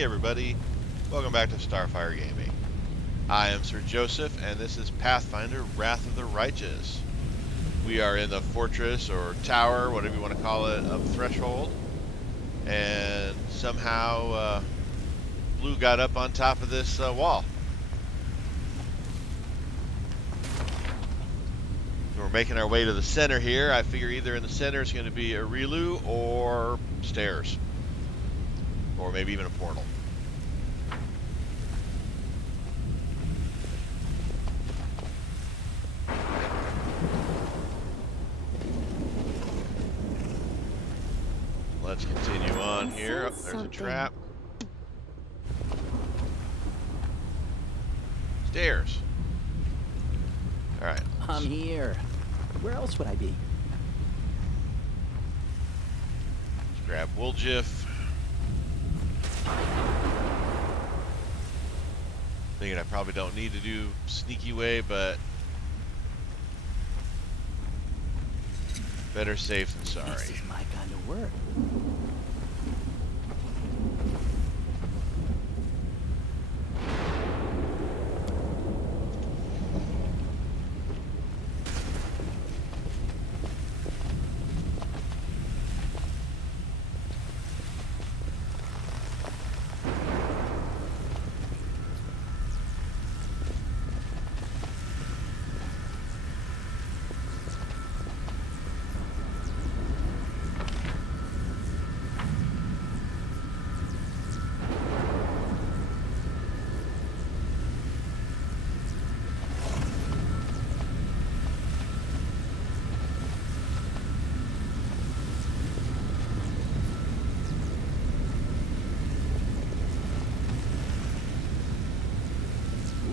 Hey everybody, welcome back to Starfyre Gaming. I am Sir Joseph, and this is Pathfinder, Wrath of the Righteous. We are in the fortress, or tower, whatever you want to call it, of Threshold. And somehow, Blue got up on top of this wall. So we're making our way to the center here. I figure either in the center is going to be Areelu or stairs. Or maybe even a portal. Let's continue on here. Oh, there's a trap. Stairs. Alright. I'm here. Where else would I be? Let's grab Wooljiff. Thinking I probably don't need to do sneaky way, but better safe than sorry. This is my kind of work.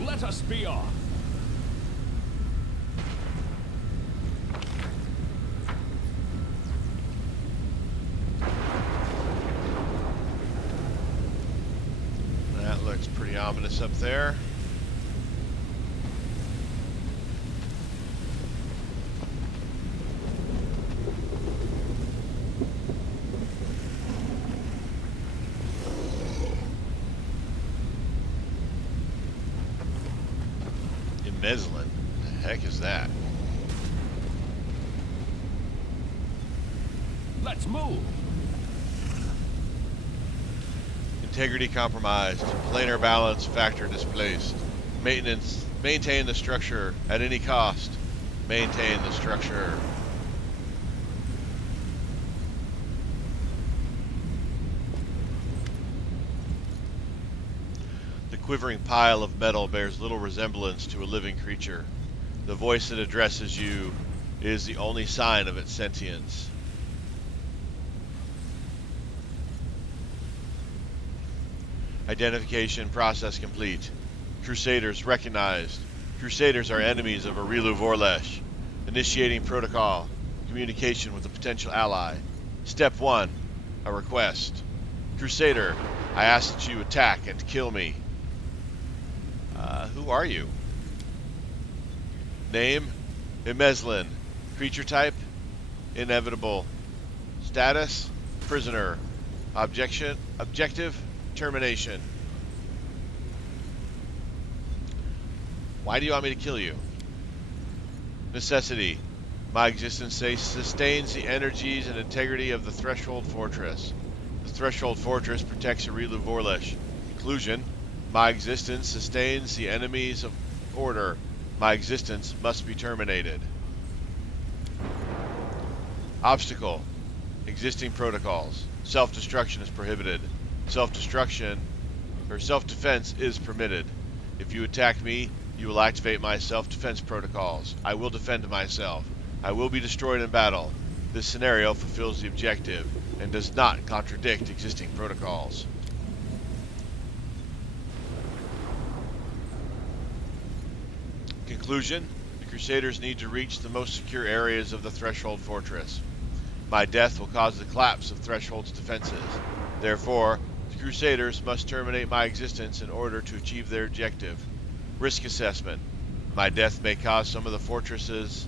Let us be off. That looks pretty ominous up there. Meslin. What the heck is that? Let's move. Integrity compromised. Planar balance factor displaced. Maintain the structure at any cost. Maintain the structure. The quivering pile of metal bears little resemblance to a living creature. The voice that addresses you is the only sign of its sentience. Identification process complete. Crusaders recognized. Crusaders are enemies of Areelu Vorlesh. Initiating protocol. Communication with a potential ally. Step 1. A request. Crusader, I ask that you attack and kill me. Who are you? Name? Meslin. Creature type? Inevitable. Status? Prisoner. Objective? Termination. Why do you want me to kill you? Necessity. My existence sustains the energies and integrity of the Threshold Fortress. The Threshold Fortress protects Areelu Vorlesh. Conclusion. My existence sustains the enemies of order. My existence must be terminated. Obstacle. Existing protocols. Self-destruction is prohibited. Self-destruction or self-defense is permitted. If you attack me, you will activate my self-defense protocols. I will defend myself. I will be destroyed in battle. This scenario fulfills the objective and does not contradict existing protocols. Conclusion. The Crusaders need to reach the most secure areas of the Threshold Fortress. My death will cause the collapse of Threshold's defenses. Therefore, the Crusaders must terminate my existence in order to achieve their objective. Risk assessment. My death may cause some of the fortress's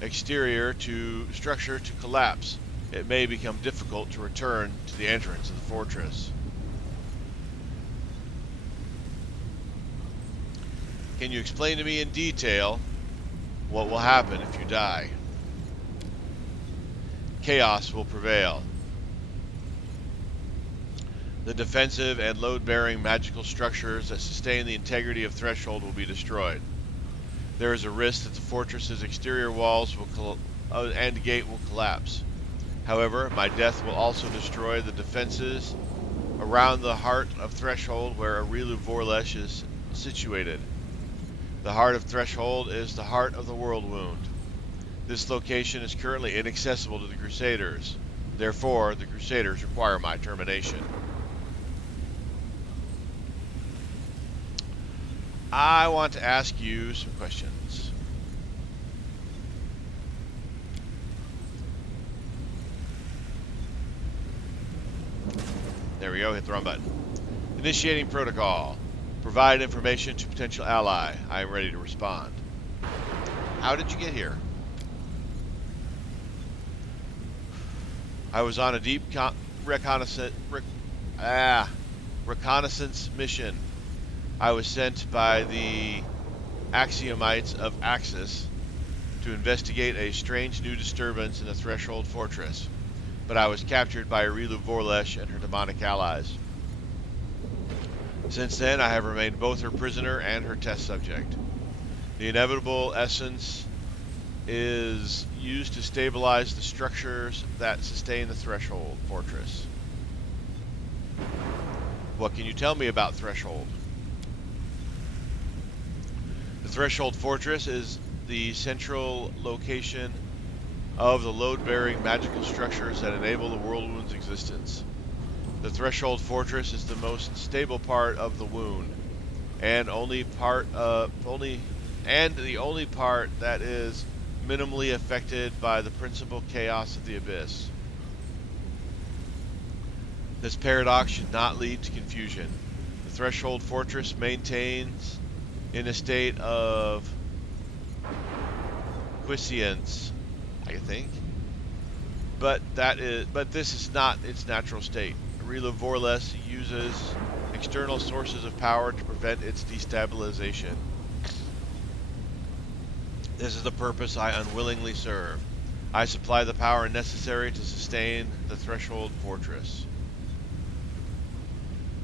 exterior structure to collapse. It may become difficult to return to the entrance of the fortress. Can you explain to me in detail what will happen if you die? Chaos will prevail. The defensive and load-bearing magical structures that sustain the integrity of Threshold will be destroyed. There is a risk that the fortress's exterior walls and gate will collapse. However, my death will also destroy the defenses around the heart of Threshold where Areelu Vorlesh is situated. The heart of Threshold is the heart of the worldwound. This location is currently inaccessible to the Crusaders. Therefore, the Crusaders require my termination. I want to ask you some questions. There we go, hit the wrong button. Initiating protocol. Provide information to potential ally. I am ready to respond. How did you get here? I was on a deep reconnaissance mission. I was sent by the Axiomites of Axis to investigate a strange new disturbance in the Threshold Fortress, but I was captured by Areelu Vorlesh and her demonic allies. Since then, I have remained both her prisoner and her test subject. The inevitable essence is used to stabilize the structures that sustain the Threshold Fortress. What can you tell me about Threshold? The Threshold Fortress is the central location of the load-bearing magical structures that enable the Worldwound's existence. The Threshold Fortress is the most stable part of the wound, and the only part that is minimally affected by the principal chaos of the Abyss. This paradox should not lead to confusion. The Threshold Fortress maintains in a state of quiescence, I think, but this is not its natural state. Areelu Vorlesh uses external sources of power to prevent its destabilization. This is the purpose I unwillingly serve. I supply the power necessary to sustain the Threshold Fortress.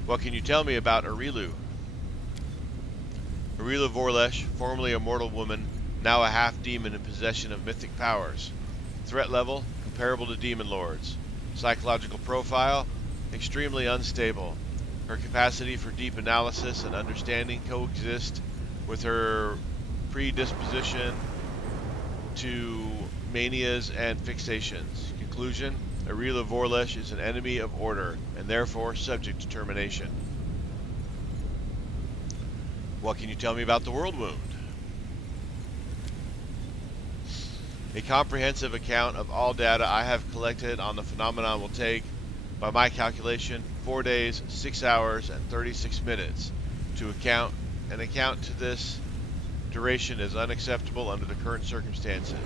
What can you tell me about Areelu? Areelu Vorlesh, formerly a mortal woman, now a half-demon in possession of mythic powers. Threat level, comparable to demon lords. Psychological profile, extremely unstable. Her capacity for deep analysis and understanding coexist with her predisposition to manias and fixations. Conclusion: Areelu Vorlesh is an enemy of order, and therefore subject to termination. What can you tell me about the worldwound? A comprehensive account of all data I have collected on the phenomenon will take, by my calculation, 4 days, 6 hours, and 36 minutes to account. An account to this duration is unacceptable under the current circumstances.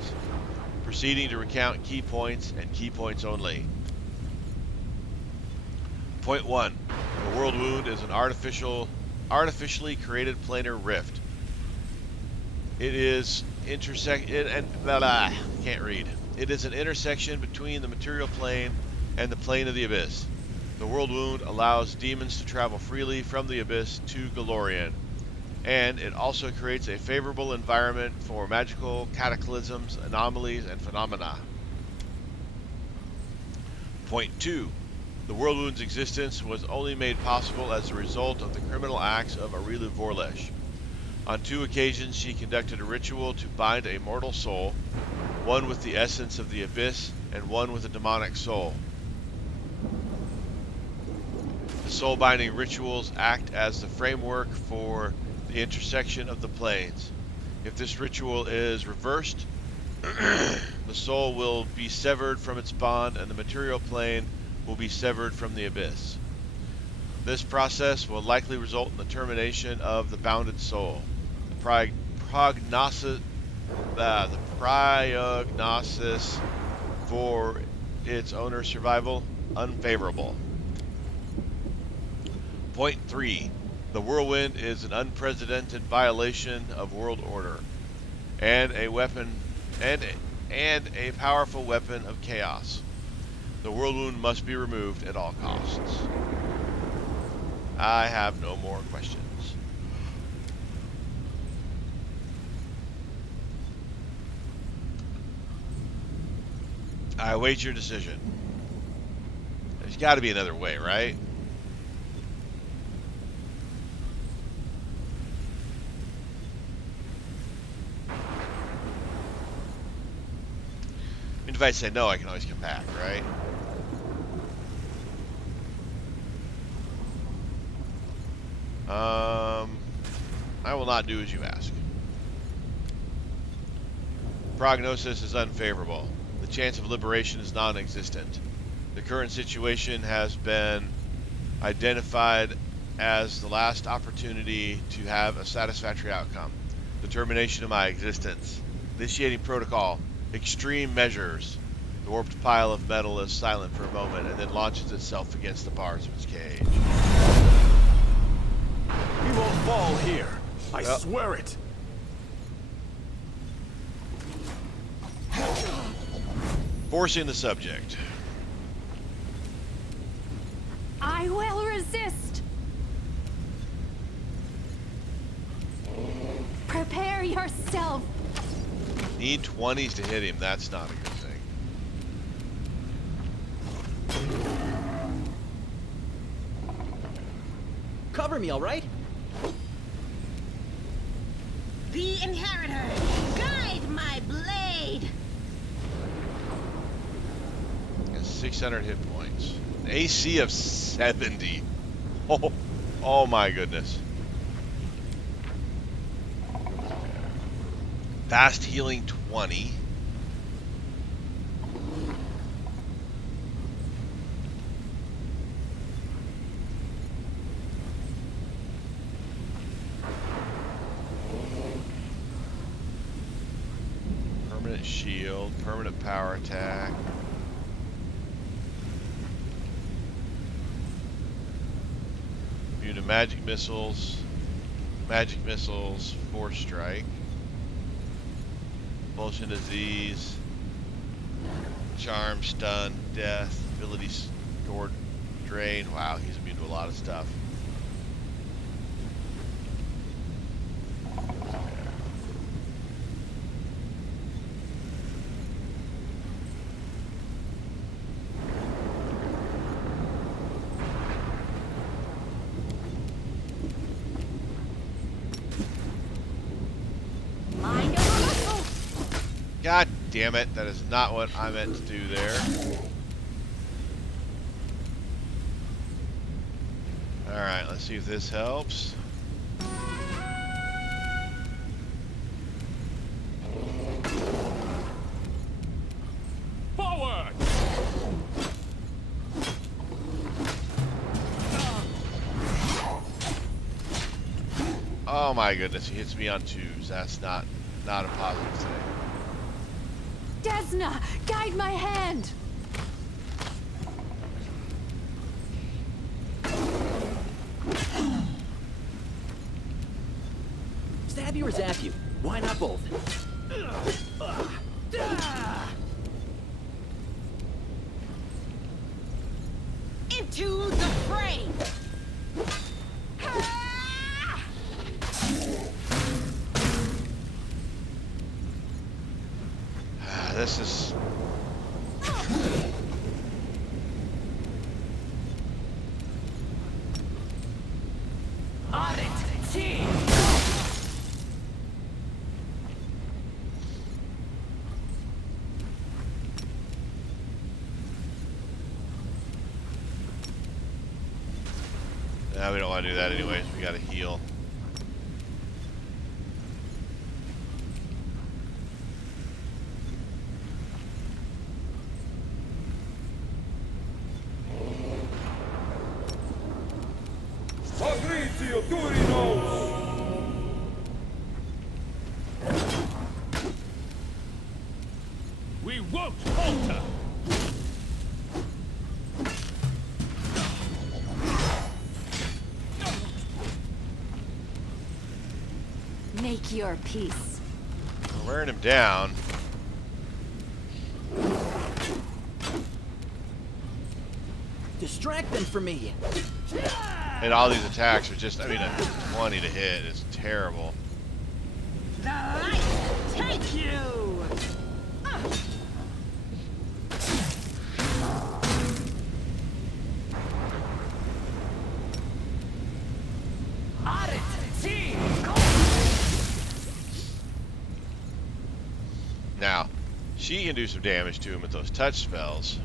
Proceeding to recount key points and key points only. Point 1. The worldwound is an artificially created planar rift. It is It is an intersection between the material plane and the plane of the Abyss. The worldwound allows demons to travel freely from the Abyss to Golarion, and it also creates a favorable environment for magical cataclysms, anomalies, and phenomena. Point 2. The worldwound's existence was only made possible as a result of the criminal acts of Areelu Vorlesh. On 2 occasions she conducted a ritual to bind a mortal soul, one with the essence of the Abyss and one with a demonic soul. The soul-binding rituals act as the framework for the intersection of the planes. If this ritual is reversed, the soul will be severed from its bond and the material plane will be severed from the Abyss. This process will likely result in the termination of the bounded soul. The prognosis for its owner's survival, unfavorable. Point 3. The whirlwind is an unprecedented violation of world order and a weapon and a powerful weapon of chaos. The whirlwind must be removed at all costs. I have no more questions. I await your decision. There's got to be another way, right? And if I say no, I can always come back, right? I will not do as you ask. Prognosis is unfavorable. The chance of liberation is non-existent. The current situation has been identified as the last opportunity to have a satisfactory outcome. Determination of my existence. Initiating protocol. Extreme measures. The warped pile of metal is silent for a moment and then launches itself against the bars of its cage. We won't fall here. I swear it. Forcing the subject. I will resist. Prepare yourself. Need 20s to hit him. That's not a good thing. Cover me, all right? The Inheritor, guide my blade. 600 hit points. An AC of 70. Oh my goodness. Fast healing 20. Permanent shield, permanent power attack. Immune to magic missiles, force strike, Expulsion disease, charm, stun, death, ability stored, drain. Wow, he's immune to a lot of stuff. Mind over muscle. God damn it, that is not what I meant to do there. Alright, let's see if this helps. Forward! Oh my goodness, he hits me on twos. That's not a positive thing. Desna, guide my hand. Stab you or zap you? Why not both? Into the fray. This is... On it, team. Nah, we don't want to do that anyways. We gotta heal. We won't falter! Make your peace. We're wearing him down. Distract them from me. And all these attacks are just, I mean, a 20 to hit. It's terrible. The light take you! Now, she can do some damage to him with those touch spells.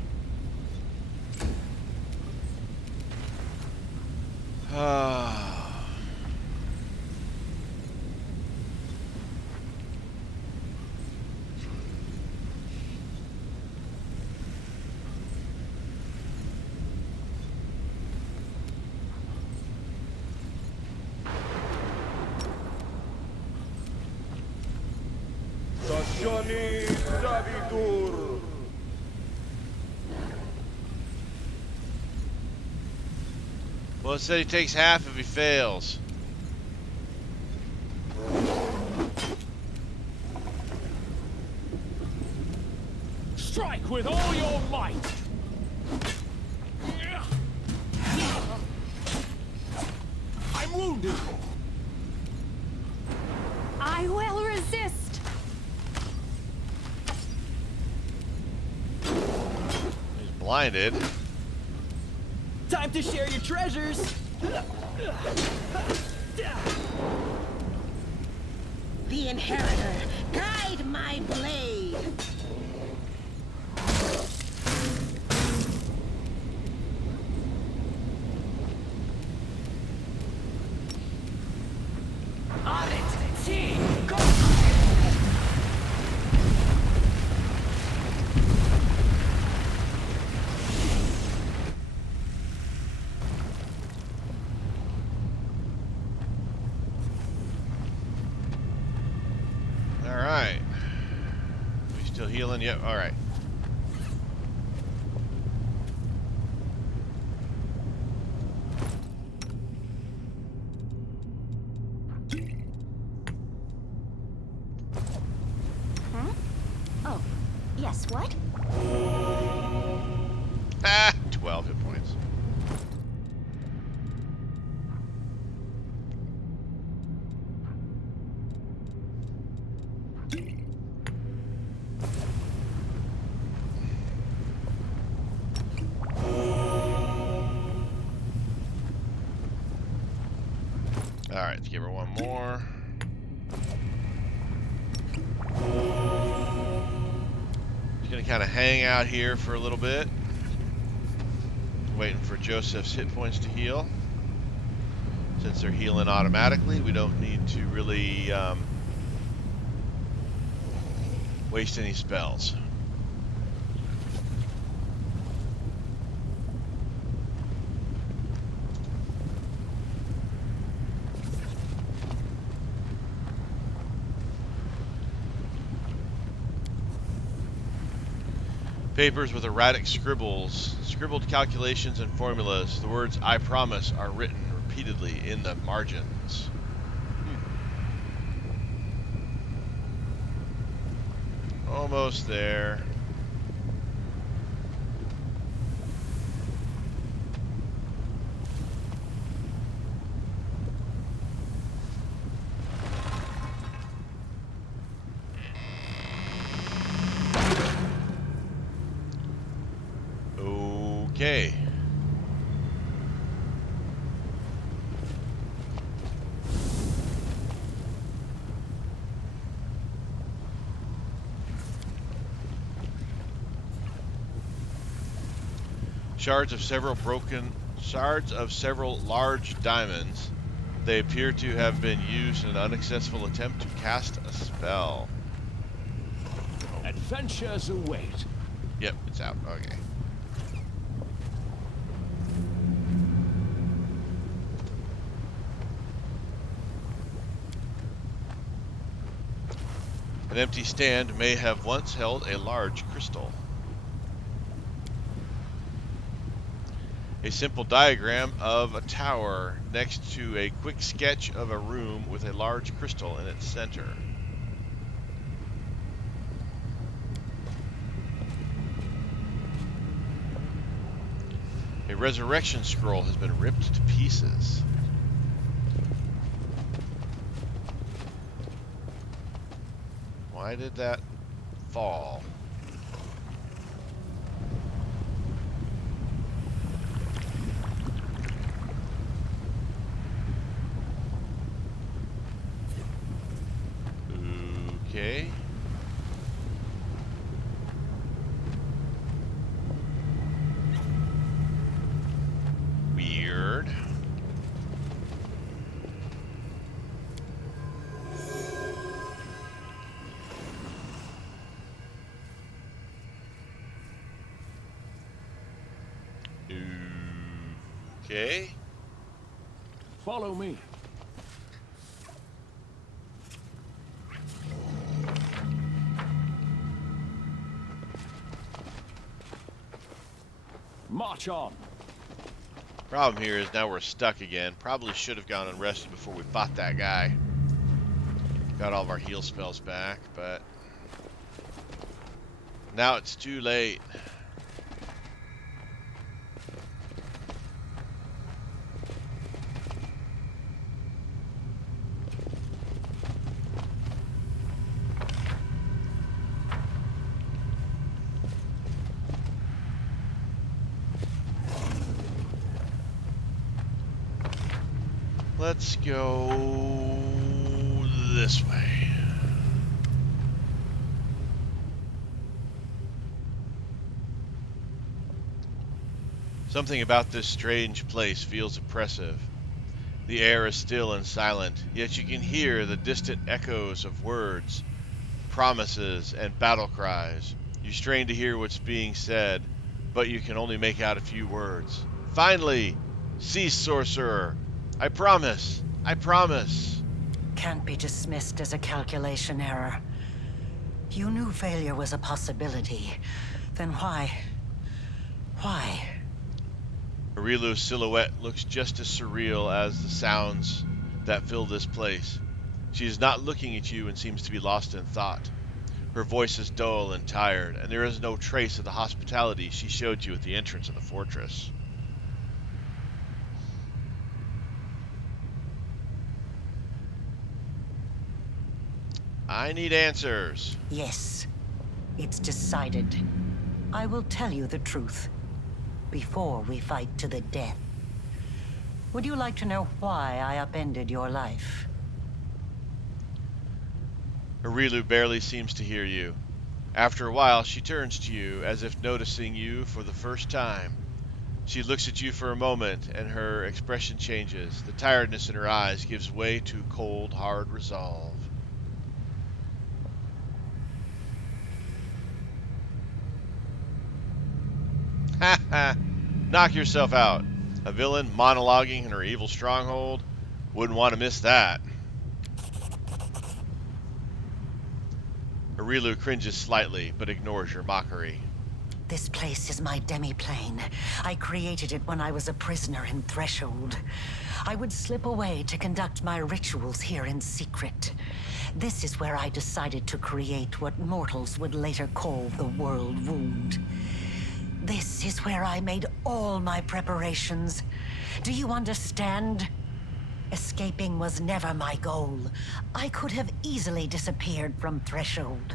Johnny Savitur. Well, it said he takes half if he fails. Strike with all your might. I'm wounded. I will resist. He's blinded. Time to share your treasures. The Inheritor, guide my blade! On it, team! Go! Alright. We still healing? Yep, alright. Huh? Oh, yes, what? Ah! 12 hit points. Alright, let's give her one more. Just gonna kind of hang out here for a little bit. Waiting for Joseph's hit points to heal. Since they're healing automatically, we don't need to really waste any spells. Papers with erratic scribbles, scribbled calculations and formulas. The words "I promise" are written repeatedly in the margins. Almost there. Okay. Shards of several large diamonds. They appear to have been used in an unsuccessful attempt to cast a spell. Adventures await. Yep, it's out. Okay. An empty stand may have once held a large crystal. A simple diagram of a tower next to a quick sketch of a room with a large crystal in its center. A resurrection scroll has been ripped to pieces. Why did that fall? Okay. Weird. Okay. Follow me. March on. Problem here is now we're stuck again. Probably should have gone and rested before we fought that guy. Got all of our heal spells back, but now it's too late. Let's go this way. Something about this strange place feels oppressive. The air is still and silent, yet you can hear the distant echoes of words, promises, and battle cries. You strain to hear what's being said, but you can only make out a few words. Finally! Cease, sorcerer! I promise! I promise! Can't be dismissed as a calculation error. You knew failure was a possibility. Then why? Why? Areelu's silhouette looks just as surreal as the sounds that fill this place. She is not looking at you and seems to be lost in thought. Her voice is dull and tired, and there is no trace of the hospitality she showed you at the entrance of the fortress. I need answers. Yes, it's decided. I will tell you the truth before we fight to the death. Would you like to know why I upended your life? Areelu barely seems to hear you. After a while, she turns to you as if noticing you for the first time. She looks at you for a moment, and her expression changes. The tiredness in her eyes gives way to cold, hard resolve. Ha ha! Knock yourself out. A villain monologuing in her evil stronghold? Wouldn't want to miss that. Areelu cringes slightly, but ignores your mockery. This place is my demi-plane. I created it when I was a prisoner in Threshold. I would slip away to conduct my rituals here in secret. This is where I decided to create what mortals would later call the worldwound. This is where I made all my preparations. Do you understand? Escaping was never my goal. I could have easily disappeared from Threshold.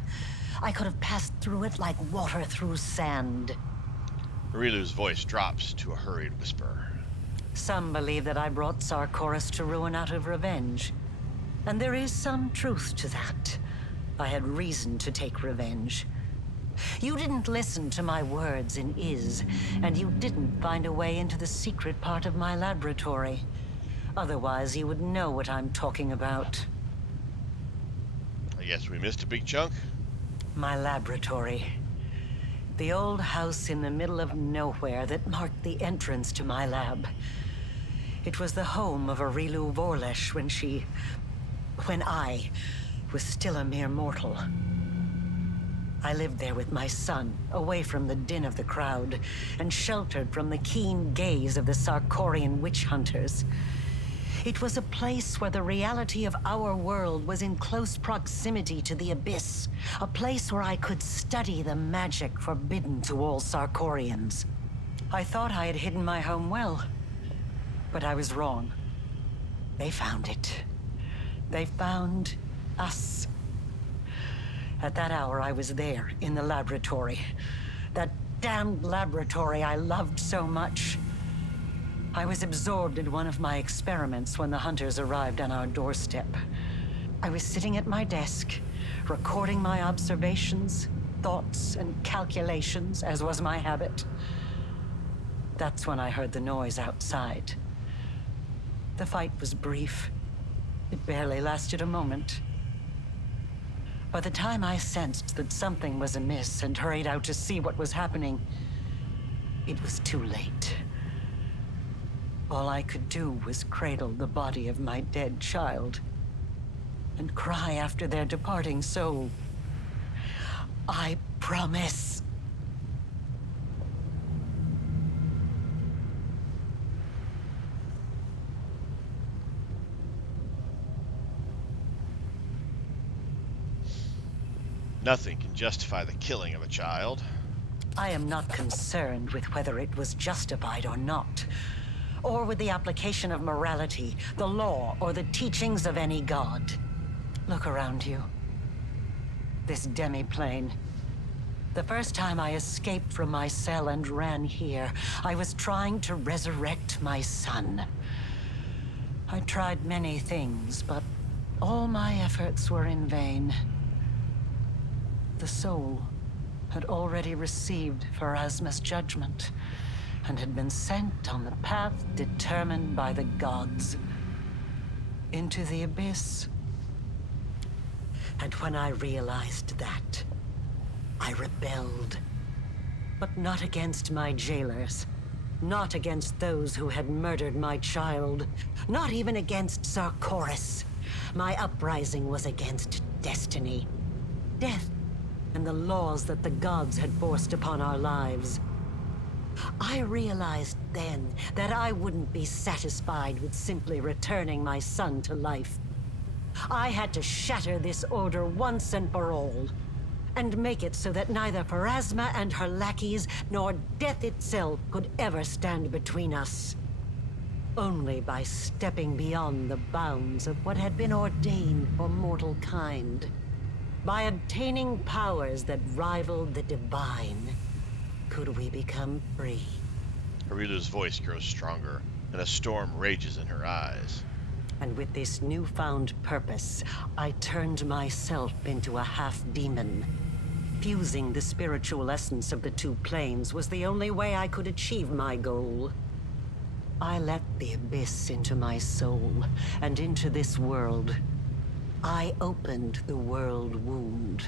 I could have passed through it like water through sand. Areelu's voice drops to a hurried whisper. Some believe that I brought Sarkoris to ruin out of revenge. And there is some truth to that. I had reason to take revenge. You didn't listen to my words in Iz, and you didn't find a way into the secret part of my laboratory. Otherwise, you would know what I'm talking about. I guess we missed a big chunk. My laboratory. The old house in the middle of nowhere that marked the entrance to my lab. It was the home of Areelu Vorlesh when I was still a mere mortal. I lived there with my son, away from the din of the crowd, and sheltered from the keen gaze of the Sarkorian witch hunters. It was a place where the reality of our world was in close proximity to the abyss. A place where I could study the magic forbidden to all Sarkorians. I thought I had hidden my home well, but I was wrong. They found it. They found us. At that hour, I was there, in the laboratory. That damned laboratory I loved so much. I was absorbed in one of my experiments when the hunters arrived on our doorstep. I was sitting at my desk, recording my observations, thoughts, and calculations, as was my habit. That's when I heard the noise outside. The fight was brief. It barely lasted a moment. By the time I sensed that something was amiss and hurried out to see what was happening, it was too late. All I could do was cradle the body of my dead child and cry after their departing soul. I promise. Nothing can justify the killing of a child. I am not concerned with whether it was justified or not, or with the application of morality, the law, or the teachings of any god. Look around you. This demi-plane. The first time I escaped from my cell and ran here, I was trying to resurrect my son. I tried many things, but all my efforts were in vain. The soul had already received Pharasma's judgment and had been sent on the path determined by the gods into the abyss. And when I realized that, I rebelled. But not against my jailers, not against those who had murdered my child, not even against Sarkoris. My uprising was against destiny, death, and the laws that the gods had forced upon our lives. I realized then that I wouldn't be satisfied with simply returning my son to life. I had to shatter this order once and for all, and make it so that neither Pharasma and her lackeys nor death itself could ever stand between us. Only by stepping beyond the bounds of what had been ordained for mortal kind, by obtaining powers that rivaled the divine, could we become free. Areelu's voice grows stronger, and a storm rages in her eyes. And with this newfound purpose, I turned myself into a half-demon. Fusing the spiritual essence of the two planes was the only way I could achieve my goal. I let the abyss into my soul, and into this world. I opened the world wound.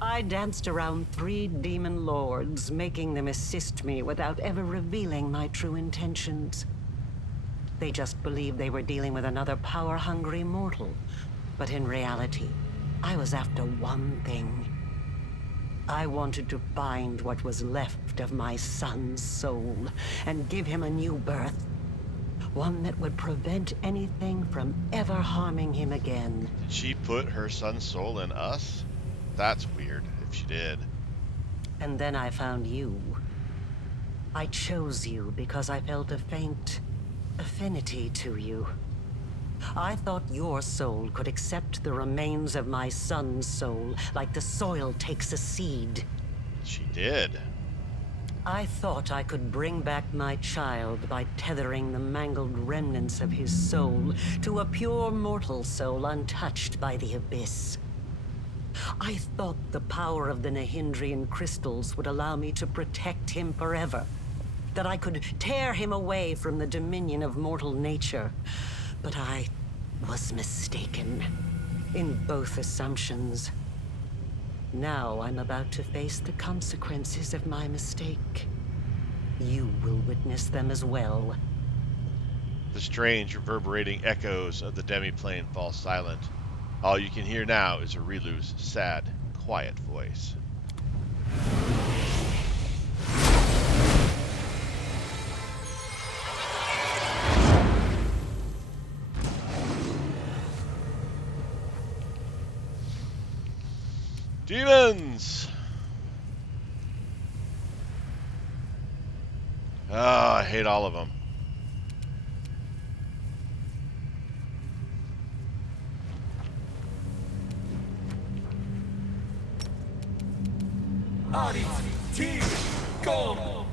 I danced around 3 demon lords, making them assist me without ever revealing my true intentions. They just believed they were dealing with another power-hungry mortal. But in reality, I was after one thing. I wanted to find what was left of my son's soul and give him a new birth. One that would prevent anything from ever harming him again. Did she put her son's soul in us? That's weird, if she did. And then I found you. I chose you because I felt a faint affinity to you. I thought your soul could accept the remains of my son's soul, like the soil takes a seed. She did. I thought I could bring back my child by tethering the mangled remnants of his soul to a pure mortal soul untouched by the abyss. I thought the power of the Nahindrian crystals would allow me to protect him forever. That I could tear him away from the dominion of mortal nature. But I was mistaken in both assumptions. Now I'm about to face the consequences of my mistake. You will witness them as well. The strange, reverberating echoes of the demi-plane fall silent. All you can hear now is Areelu's sad, quiet voice. Demons! Oh, I hate all of them. Arit, T, Go!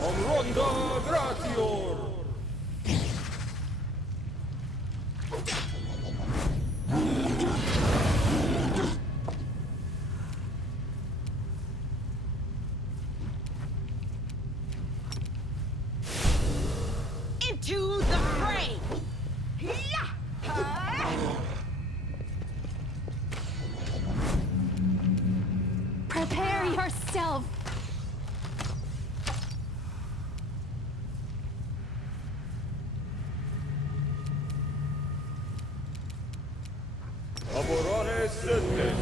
Omronda Gratior! Into the fray! Prepare yourself. Aborane Sette!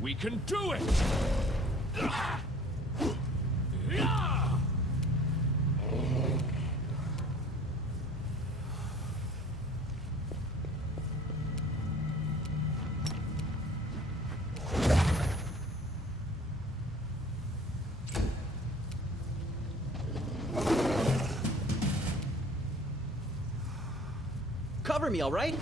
We can do it! Cover me, all right?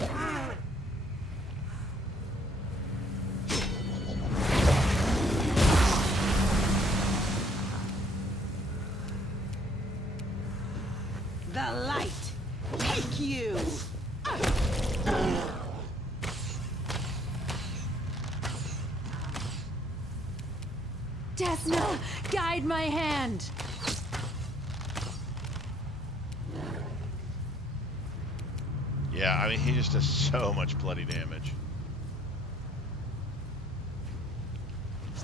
The light take you! Desna, guide my hand. Yeah, I mean, he just does so much bloody damage.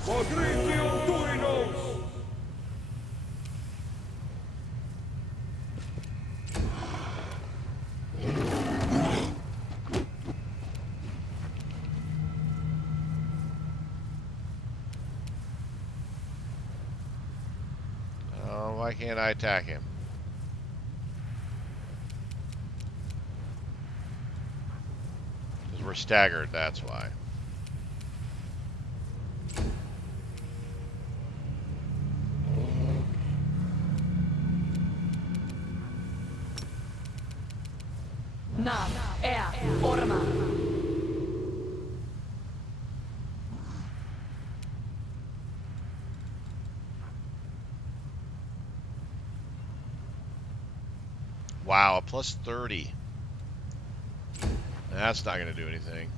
Patricium Durinos! Oh, why can't I attack him? Because we're staggered, that's why. Nav, Orma. Wow, a plus 30. That's not going to do anything.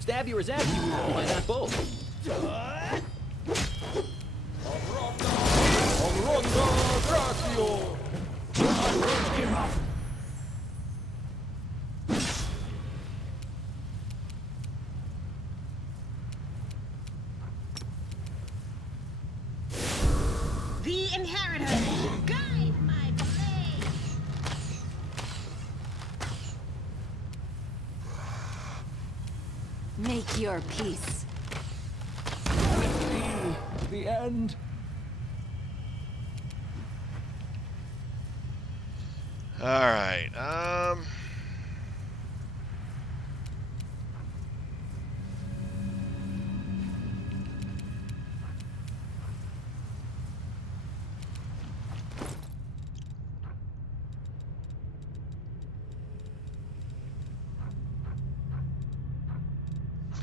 Stab you or zap you. Why not both? Omronda Gratior! I won't give up! The inheritor, guide my blade! Make your peace. The end. All right.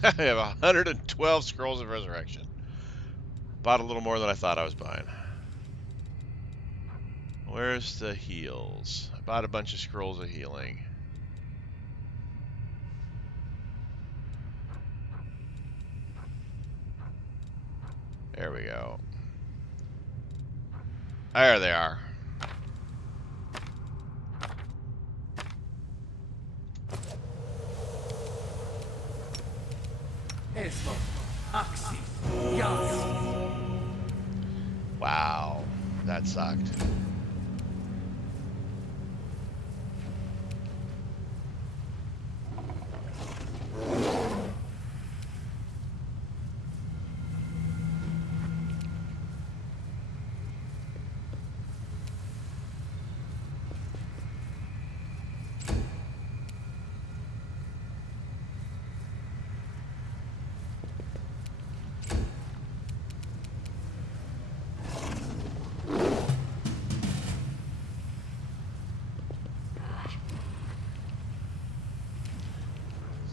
I have 112 Scrolls of Resurrection. Bought a little more than I thought I was buying. Where's the heals? I bought a bunch of Scrolls of Healing. There we go. There they are. That sucked.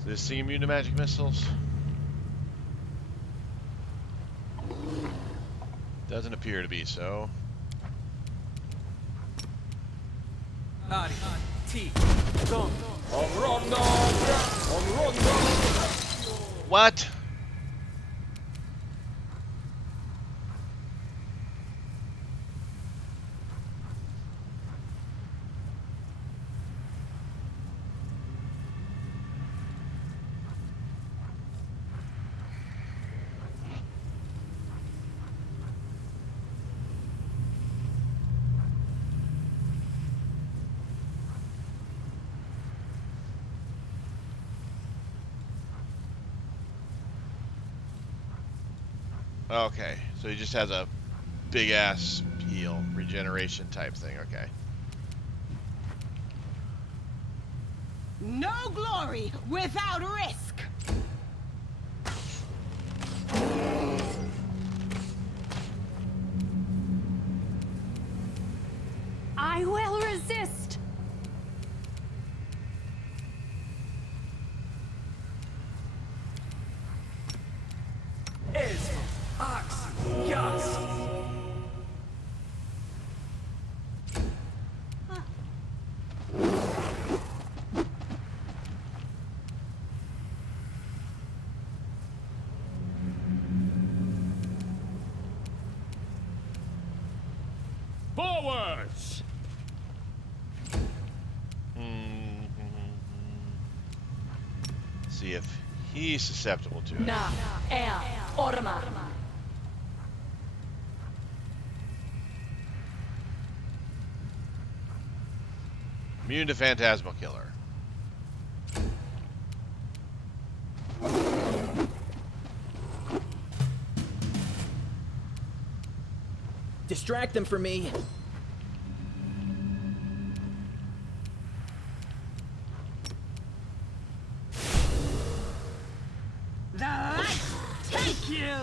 Is this thing immune to magic missiles? Doesn't appear to be so. Ari, T, Don. What? Okay, so he just has a big ass heal, regeneration type thing, okay. No glory without risk. I will resist. Es, Ax, Yas. Forwards! See if he's susceptible to it. Na, Air, Orma. Immune to Phantasmal Killer. Distract them for me. The light take you.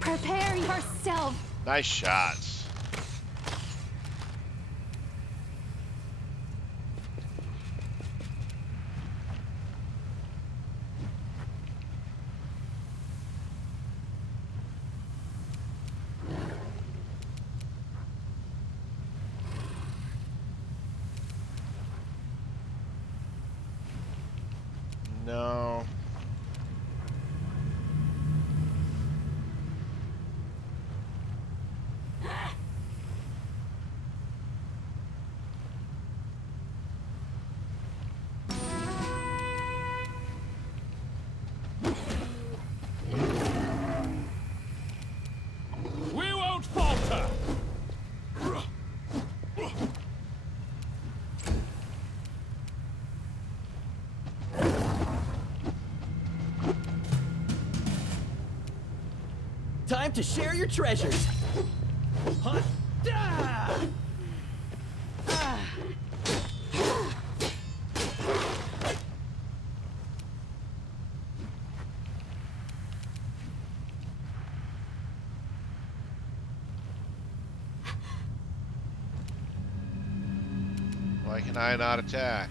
Prepare yourself. Nice shots. No. We won't falter! Time to share your treasures. Huh? Ah! Why can I not attack?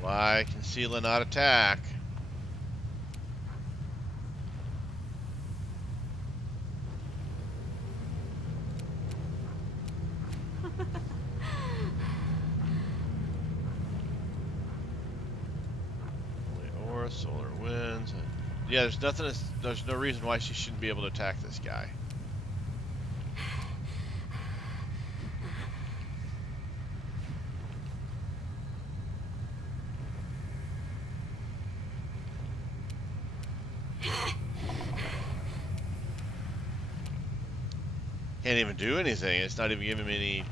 Why can Sela not attack? Holy Aura, Solar Winds, Yeah, there's nothing. There's no reason why she shouldn't be able to attack this guy. Can't even do anything. It's not even giving me any.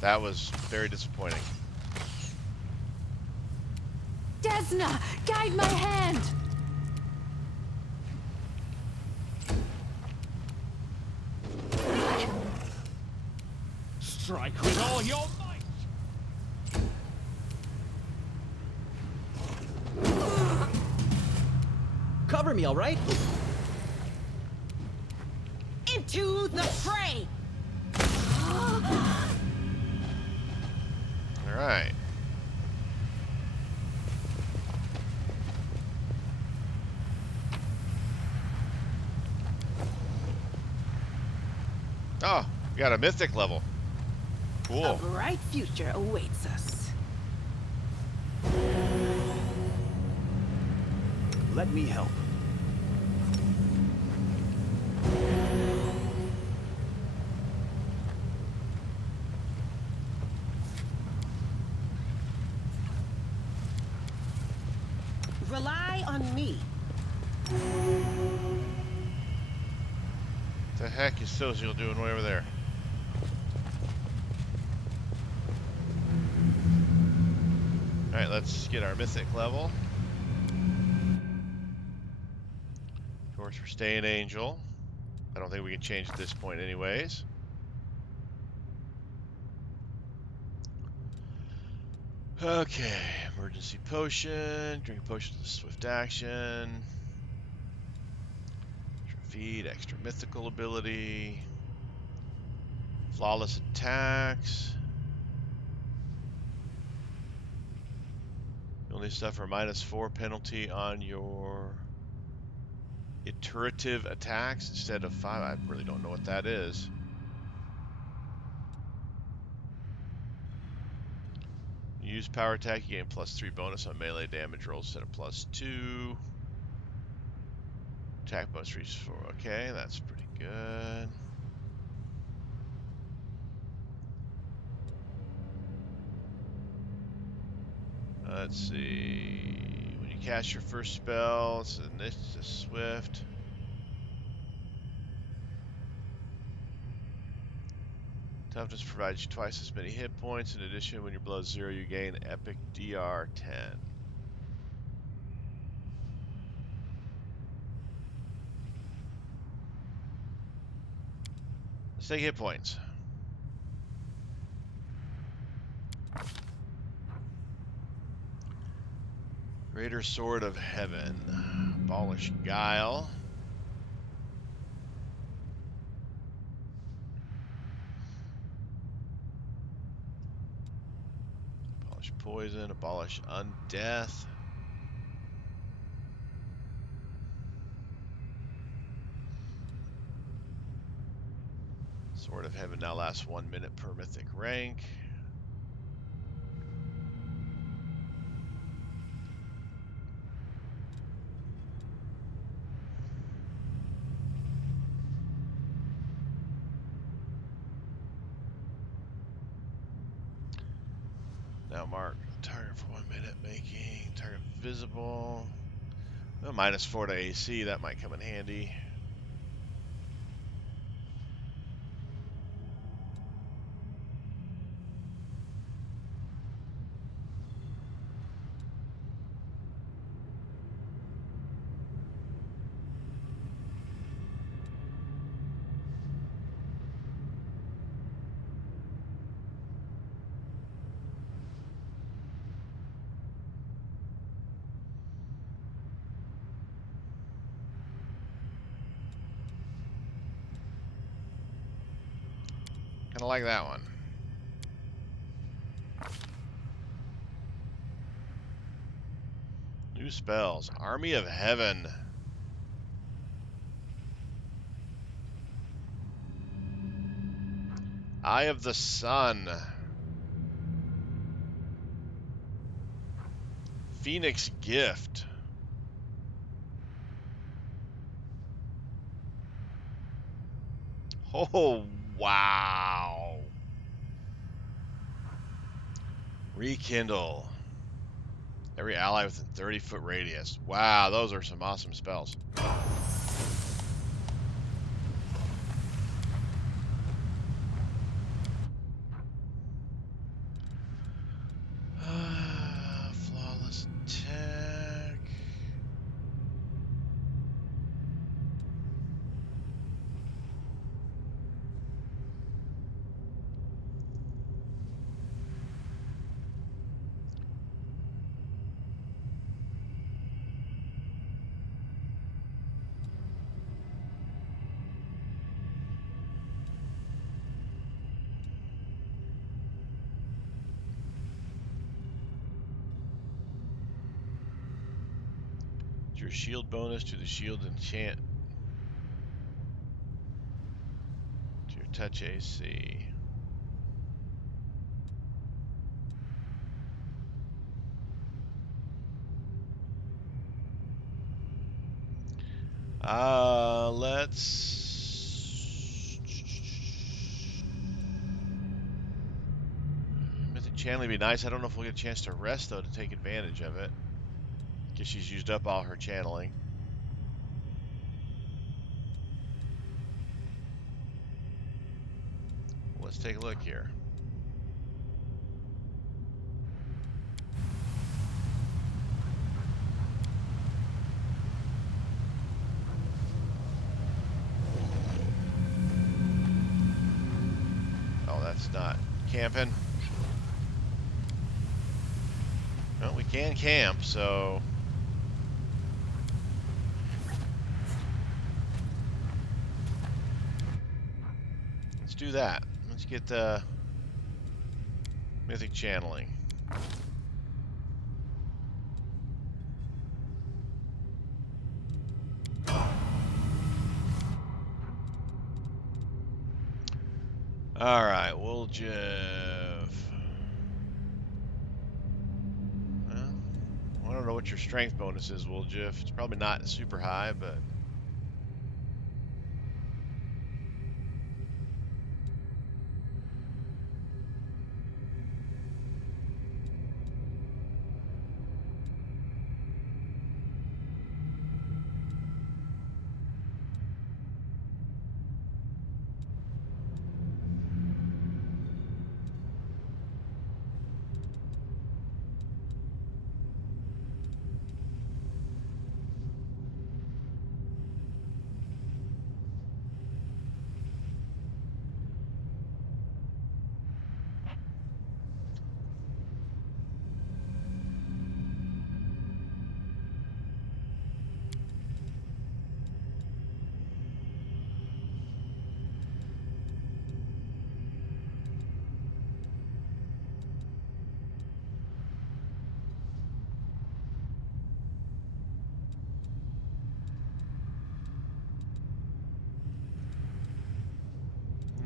That was very disappointing. Desna, guide my hand! Strike with all your might! Cover me, all right? Into the fray! All right. Oh, we got a mythic level. A Cool. bright future awaits us. Let me help. Rely on me. The heck is Social doing way over there? All right, let's get our mythic level. Of course, we're staying angel. I don't think we can change at this point anyways. Okay, emergency potion. Drink a potion to the swift action. Extra feed, extra mythical ability. Flawless attacks. You only suffer a -4 penalty on your iterative attacks instead of 5. I really don't know what that is. You use power attack, you gain +3 bonus on melee damage rolls instead of +2. Attack bonus reaches 4. Okay, that's pretty good. Let's see. When you cast your first spell, it's a swift. Toughness provides you twice as many hit points. In addition, when you're below 0, you gain epic DR 10. Let's take hit points. Greater Sword of Heaven. Abolish Guile. Abolish Poison. Abolish Undeath. Sword of Heaven now lasts 1 minute per mythic rank. Now mark the target for 1 minute, making target visible. Oh, -4 to AC, that might come in handy. Kind of like that one. New spells. Army of Heaven. Eye of the Sun. Phoenix Gift. Oh, wow. Rekindle. Every ally within 30-foot radius. Wow, those are some awesome spells. Flawless attack. Your shield bonus to the shield enchant to your touch AC. Let's Mythic channeling would be nice. I don't know if we'll get a chance to rest though to take advantage of it. Guess she's used up all her channeling. Let's take a look here. Oh, that's not camping. Well, we can camp, so let's do that. Let's get the Mythic channeling. Alright, we'll Jeff. Well, I don't know what your strength bonus is, Jeff. It's probably not super high, but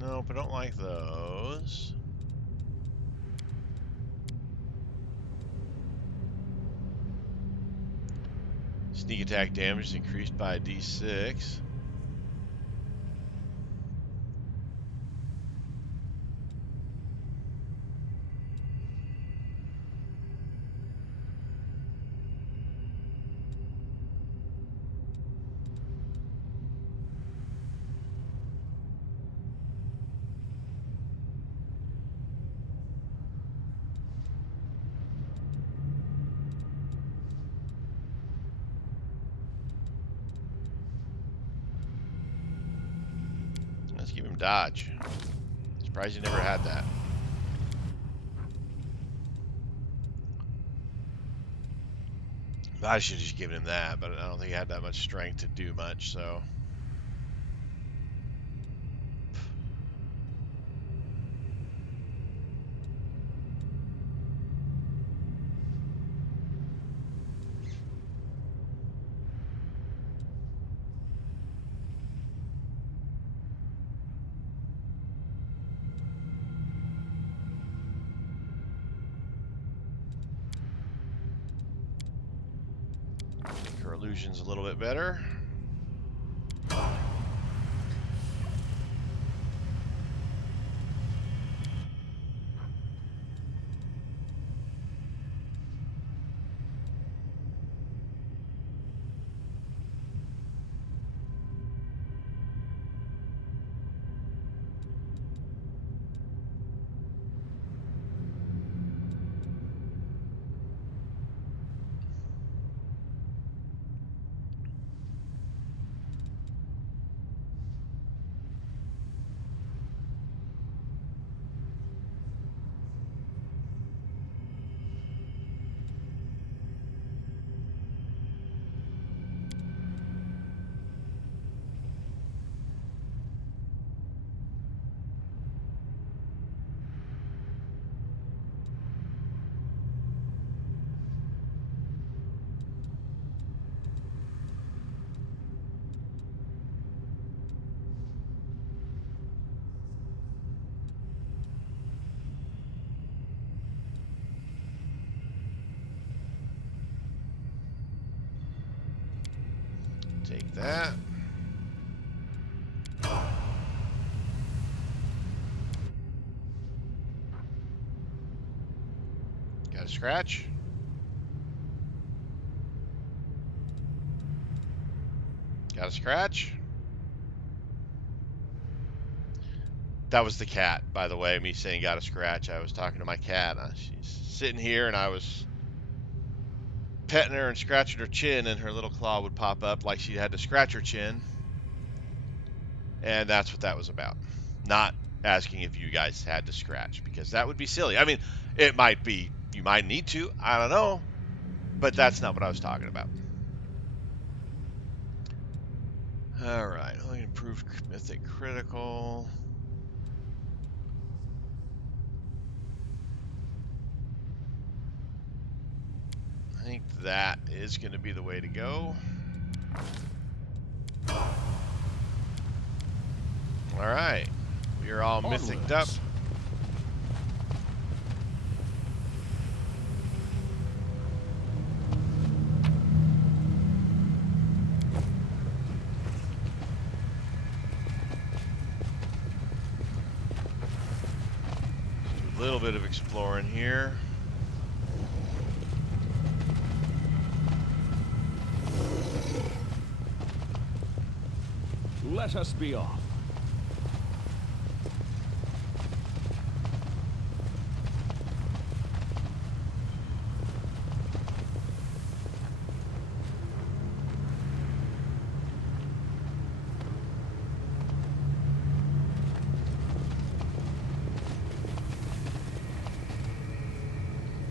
nope, I don't like those. Sneak attack damage is increased by a d6. Let's give him dodge. Surprised he never had that. I should have just given him that, but I don't think he had that much strength to do much, so. Illusion's a little bit better. Take that. Got a scratch. Got a scratch. That was the cat, by the way. Me saying got a scratch. I was talking to my cat. She's sitting here, and I was petting her and scratching her chin, and her little claw would pop up like she had to scratch her chin. And that's what that was about. Not asking if you guys had to scratch, because that would be silly. I mean, it might be, you might need to, I don't know, but that's not what I was talking about. All right, only improved Mythic Critical. I think that is going to be the way to go. All right, we are all mythiced up. A little bit of exploring here. Let us be off.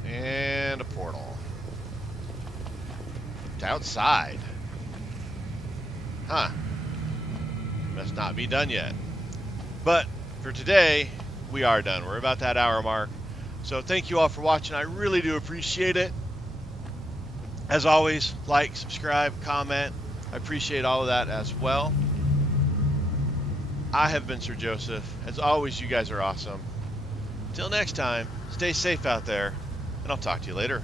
And a portal. It's outside. Huh. Must not be done yet. But for today, we are done. We're about that hour mark. So thank you all for watching. I really do appreciate it. As always, like, subscribe, comment. I appreciate all of that as well. I have been Sir Joseph. As always, you guys are awesome. Till next time, stay safe out there, and I'll talk to you later.